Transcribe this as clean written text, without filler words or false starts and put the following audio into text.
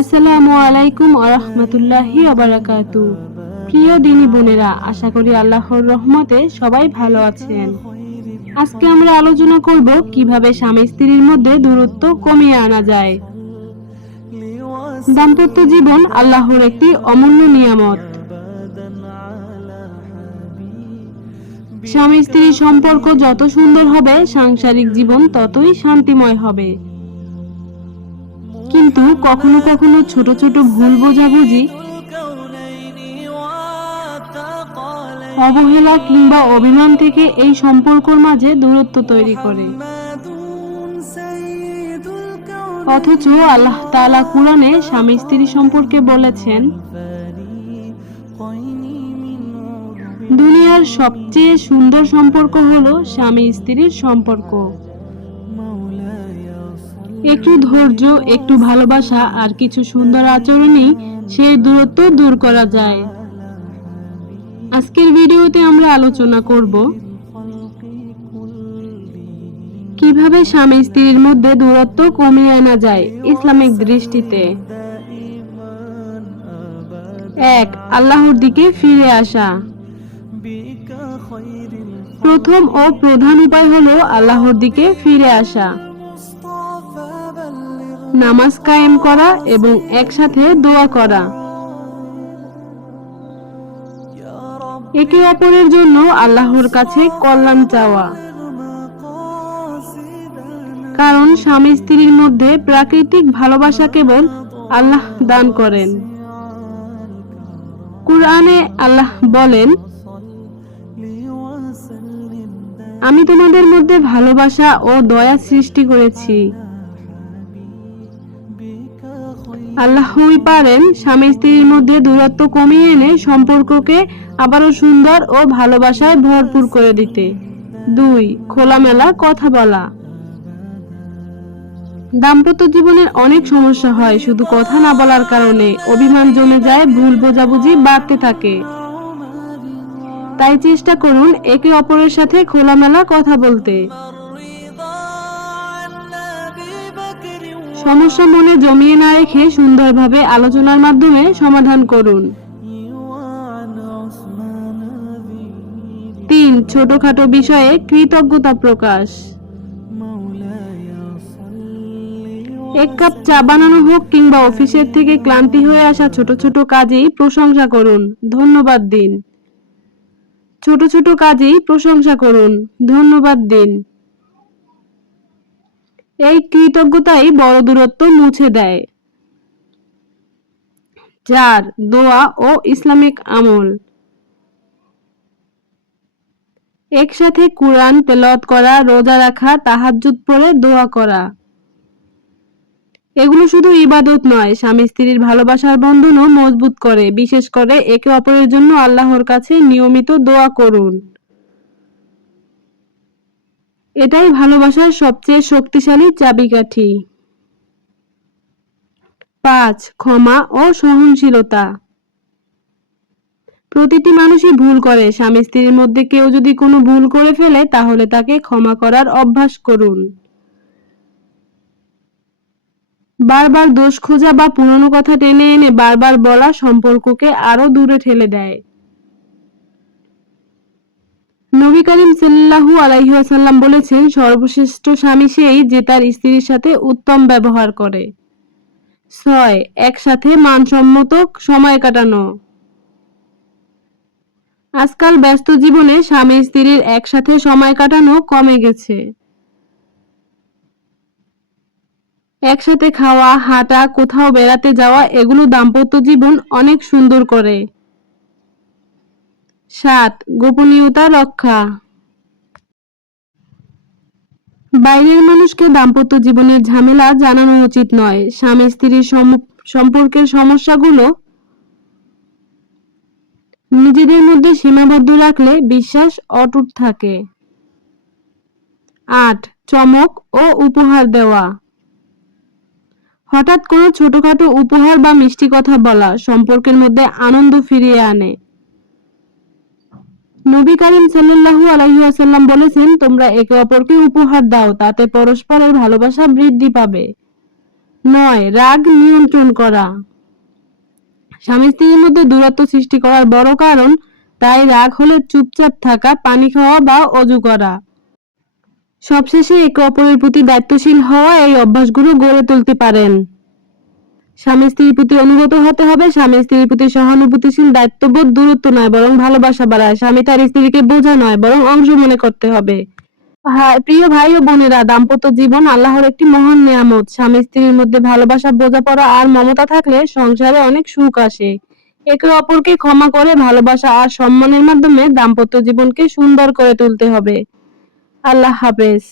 আসসালামু আলাইকুম ওয়া রাহমাতুল্লাহি ওয়া বারাকাতুহু। প্রিয় দিনী বোনেরা, আশা করি আল্লাহর রহমতে সবাই ভালো আছেন। আজকে আমরা আলোচনা করব কিভাবে স্বামী স্ত্রীর মধ্যে দূরত্ব কমিয়ে আনা যায়। দাম্পত্য জীবন আল্লাহর একটি অমূল্য নিয়ামত। স্বামী স্ত্রীর সম্পর্ক যত সুন্দর হবে, সাংসারিক জীবন ততই শান্তিময় হবে। কিন্তু কখনো কখনো ছোট ছোট ভুল বোঝাবুঝি, অবহেলা কিংবা অভিমান থেকে এই সম্পর্কের মাঝে দূরত্ব তৈরি করে। অথচ আল্লাহ তাআলা কুরআনে স্বামী স্ত্রী সম্পর্কে বলেছেন, দুনিয়ার সবচেয়ে সুন্দর সম্পর্ক হলো স্বামী স্ত্রীর সম্পর্ক। একটু ধৈর্য, একটু ভালোবাসা আর কিছু সুন্দর আচরণই সেই দূরত্ব দূর করা যায়। আজকের ভিডিওতে আমরা আলোচনা করব কিভাবে স্বামী স্ত্রীর মধ্যে দূরত্ব কমিয়ে আনা যায় ইসলামিক দৃষ্টিতে। 1. আল্লাহর দিকে ফিরে আসা। প্রথম ও প্রধান উপায় হলো আল্লাহর দিকে ফিরে আসা। নামাজ কায়েম করা এবং একসাথে দোয়া করা। একে অপরের জন্য আল্লাহর কাছে কল্যাণ চাওয়া। কারণ স্বামী স্ত্রীর মধ্যে প্রাকৃতিক ভালোবাসা কেবল আল্লাহ দান করেন। কুরআনে আল্লাহ বলেন, আমি তোমাদের মধ্যে ভালোবাসা ও দয়া সৃষ্টি করেছি। আল্লাহই পারেন স্বামী স্ত্রীর মধ্যে দূরত্ব কমিয়ে এনে সম্পর্ককে আবারও সুন্দর ও ভালোবাসায় ভরপুর করে দিতে। 2. খোলামেলা কথা বলা। দাম্পত্য জীবনের অনেক সমস্যা হয় শুধু কথা না বলার কারণে। অভিমান জমে যায়, ভুল বোঝাবুঝি বাড়তে থাকে। তাই চেষ্টা করুন একে অপরের সাথে খোলামেলা কথা বলতে। সমস্যা মনে জমিয়ে না রেখে সুন্দরভাবে আলোচনার মাধ্যমে সমাধান করুন। 3. ছোটখাটো বিষয়ে কৃতজ্ঞতা প্রকাশ। 1 কাপ চা বানানো হোক কিংবা অফিসের থেকে ক্লান্তি হয়ে আসা ছোট ছোট কাজেই প্রশংসা করুন, ধন্যবাদ দিন। ছোট ছোট কাজেই প্রশংসা করুন, ধন্যবাদ দিন। এই কৃতজ্ঞতাই বড় দূরত্ব মুছে দেয়। 4. দোয়া ও ইসলামিক আমল। একসাথে কুরআন তেলাওয়াত করা, রোজা রাখা, তাহাজ্জুদ পড়ে দোয়া করা। এগুলো শুধু ইবাদত নয়, স্বামী স্ত্রীর ভালোবাসার বন্ধনও মজবুত করে। বিশেষ করে একে অপরের জন্য আল্লাহর কাছে নিয়মিত দোয়া করুন। এটাই ভালোবাসার সবচেয়ে শক্তিশালী চাবিকাঠি। 5. ক্ষমা ও সহনশীলতা। প্রতিটি মানুষই ভুল করে। স্বামী স্ত্রীর মধ্যে কেউ যদি কোনো ভুল করে ফেলে তাহলে তাকে ক্ষমা করার অভ্যাস করুন। বারবার দোষ খোঁজা বা পুরনো কথা টেনে এনে বারবার বলা সম্পর্ককে আরো দূরে ঠেলে দেয়। নবী করিম সাল্লাল্লাহু আলাইহি ওয়াসাল্লাম বলেছেন, সর্বশ্রেষ্ঠ স্বামী সেই যে তার স্ত্রীর সাথে উত্তম ব্যবহার করে। 6. একসাথে মানসম্মত সময় কাটানো। আজকাল ব্যস্ত জীবনে স্বামী স্ত্রীর একসাথে সময় কাটানো কমে গেছে। একসাথে খাওয়া, হাঁটা, কোথাও বেড়াতে যাওয়া এগুলো দাম্পত্য জীবন অনেক সুন্দর করে। 7. গোপনীয়তা রক্ষা। বাইরের মানুষকে দাম্পত্য জীবনের ঝামেলা জানানো উচিত নয়। স্বামী স্ত্রীর সম্পর্কের সমস্যাগুলো নিজেদের মধ্যে সীমাবদ্ধ রাখলে বিশ্বাস অটুট থাকে। 8. চমক ও উপহার দেওয়া। হঠাৎ কোনো ছোটখাটো উপহার বা মিষ্টি কথা বলা সম্পর্কের মধ্যে আনন্দ ফিরিয়ে আনে। নবী করিম সাল্লাল্লাহু আলাইহি ওয়াসাল্লাম বলেছেন, তোমরা একে অপরকে উপহার দাও, তাতে পরস্পরের ভালোবাসা বৃদ্ধি পাবে। 9. রাগ নিয়ন্ত্রণ করা। স্বামী স্ত্রীর মধ্যে দূরত্ব সৃষ্টি করার বড় কারণ, তাই রাগ হলে চুপচাপ থাকা, পানি খাওয়া বা অজু করা। সবশেষে একে অপরের প্রতি দায়িত্বশীল হওয়া, এই অভ্যাসগুলো গড়ে তুলতে পারেন। স্বামী স্ত্রীর প্রতি অনুগত হতে হবে। স্বামী স্ত্রীর প্রতি সহানুভূতিশীল, দায়িত্ববোধ দূরত্ব নয় বরং ভালোবাসা বাড়ায়। স্বামী তার স্ত্রীকে বোঝা নয় বরং অংশ মনে করতে হবে। প্রিয় ভাই ও বোনেরা, দাম্পত্য জীবন আল্লাহর একটি মহান নিয়ামত। স্বামী স্ত্রীর মধ্যে ভালোবাসা, বোঝাপড়া আর মমতা থাকলে সংসারে অনেক সুখ আসে। একে অপরকে ক্ষমা করে ভালোবাসা আর সম্মানের মাধ্যমে দাম্পত্য জীবনকে সুন্দর করে তুলতে হবে। আল্লাহ হাফেজ।